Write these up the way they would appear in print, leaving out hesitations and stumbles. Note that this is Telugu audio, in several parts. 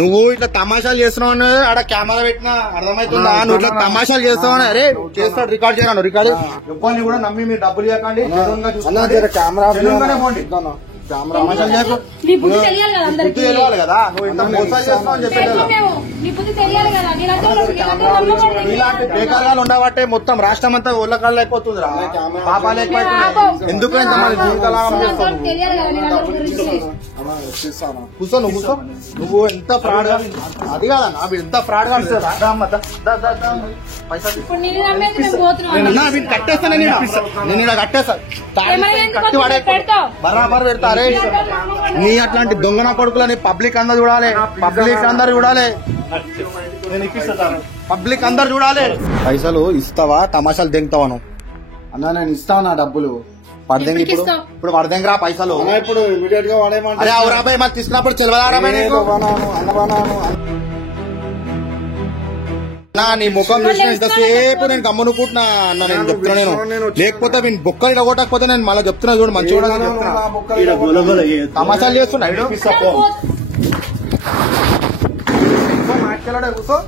నువ్వు ఇట్లా తమాషాలు చేస్తున్నావు ఆడ కెమెరా పెట్టినా అర్థమవుతుందా? నువ్వు ఇట్లా తమాషాలు చేస్తావు. అరే చేస్తాడు, రికార్డ్ చేయను, రికార్డ్ ఎవరిని కూడా నమ్మి మీరు డబ్బులు ఇవ్వకండి. తెలియాలి కదా నువ్వు ఇంత మోసాలు చేస్తున్నావు అని చెప్పేది. ఇలాంటి బేకారాలు ఉండబట్టే మొత్తం రాష్ట్రం అంతా ఒళ్ళకాళ్ళు అయిపోతుందిరా, పాపాలు ఎక్కువైపోతుంది. ఎందుకు ఇంతమంది జీవితాలు చేస్తావు? కూర్చో, నువ్వు కూర్చో. నువ్వు ఎంత ఫ్రాడ్ గా, అది కాదన్నా వీడు ఎంత ఫ్రాడ్ గా కట్టేస్తాను. నేను ఇలా కట్టేస్తాను, కట్టి పడే బరాబర్ పెడతా. అరే నీ అట్లాంటి దొంగన కొడుకులని పబ్లిక్ అందరు చూడాలి, పబ్లిక్ అందరు చూడాలి, పబ్లిక్ అందరు చూడాలి. పైసలు ఇస్తావా తమాషాలు దెంగుతావా నువ్వు? అన్నా నేను ఇస్తాను డబ్బులు. పద్దెంగి ఇప్పుడు పడదెంగరా పైసలు. ఇప్పుడు ఇమీడియట్ గా వాడేమంటే అరే అవురాబాయ్ మాకు తీసుకున్నప్పుడు నీ ముఖం చూసిన ఇంతసేపు నేను గమ్మునుకుంటున్నా అన్న. నేను చెప్తున్నా, నేను లేకపోతే నేను బొక్కలు ఇడగొట్టకపోతే నేను మళ్ళీ చెప్తున్నా చూడు, మంచిగా తమాషాలు చేస్తున్నా. కూర్చో,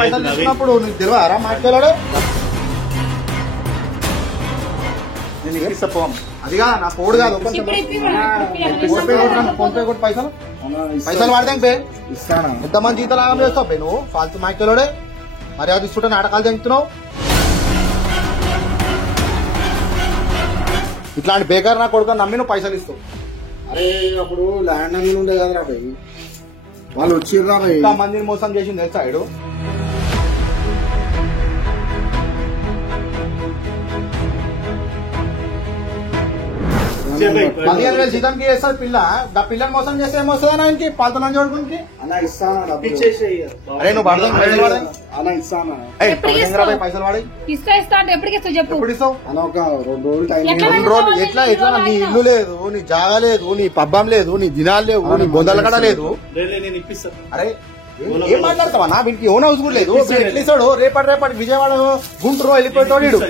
పైసలు తీసుకున్నప్పుడు నీకు తెలియరా మాట్లాడాడు? నేను ఇస్తా పోం. అది కాదు నా పోడు కాదు. ఫోన్ పే కొట్టి పైసలు వాడదాం ఇస్తాను. ఎంతమంది జీతాలు ఆగం చేస్తావు పే నువ్వు? ఫాల్తు మాట్లాడే మర్యాద ఇస్తుంటే నాటకాలు తెంగుతున్నావు. ఇట్లాంటి బేకార్ నా కొడుకు నమ్మి నువ్వు పైసలు ఇస్తావు. అరే అప్పుడు ల్యాండ్ అని ఉండే కదరా భయ్, వాళ్ళు వచ్చిర్రా భయ్. ఎంత మందిని మోసం చేసింది తెలుసా ఇడు? 15,000 జీతంకి చేస్తారు పిల్ల. పిల్లని మోసం చేస్తే ఏమొస్తుందా ఆయనకి? పాలతనం చూడుకుంటే అలా ఇస్తాను. అరే నువ్వు పడదాం పైసలు వాడే అలా ఇస్తాను. పైసలు వాడి ఎప్పుడు ఇస్తావు? అలా ఒక 2 రోజులు టైం. 2 రోజులు ఎట్లా? ఎట్లా? నీ ఇల్లు లేదు, నీ జాగా లేదు, నీ పబ్బం లేదు, నీ దినాలు లేవు, నీ గొందల కడ లేదు. అరే ఏం మాట్లాడతావా? నా వీడికి ఓన్ హౌస్ కూడా లేదు. ఎట్లా ఇస్తాడు? రేపటి విజయవాడ గుంటూరు వెళ్ళిపోతాడు వీడు.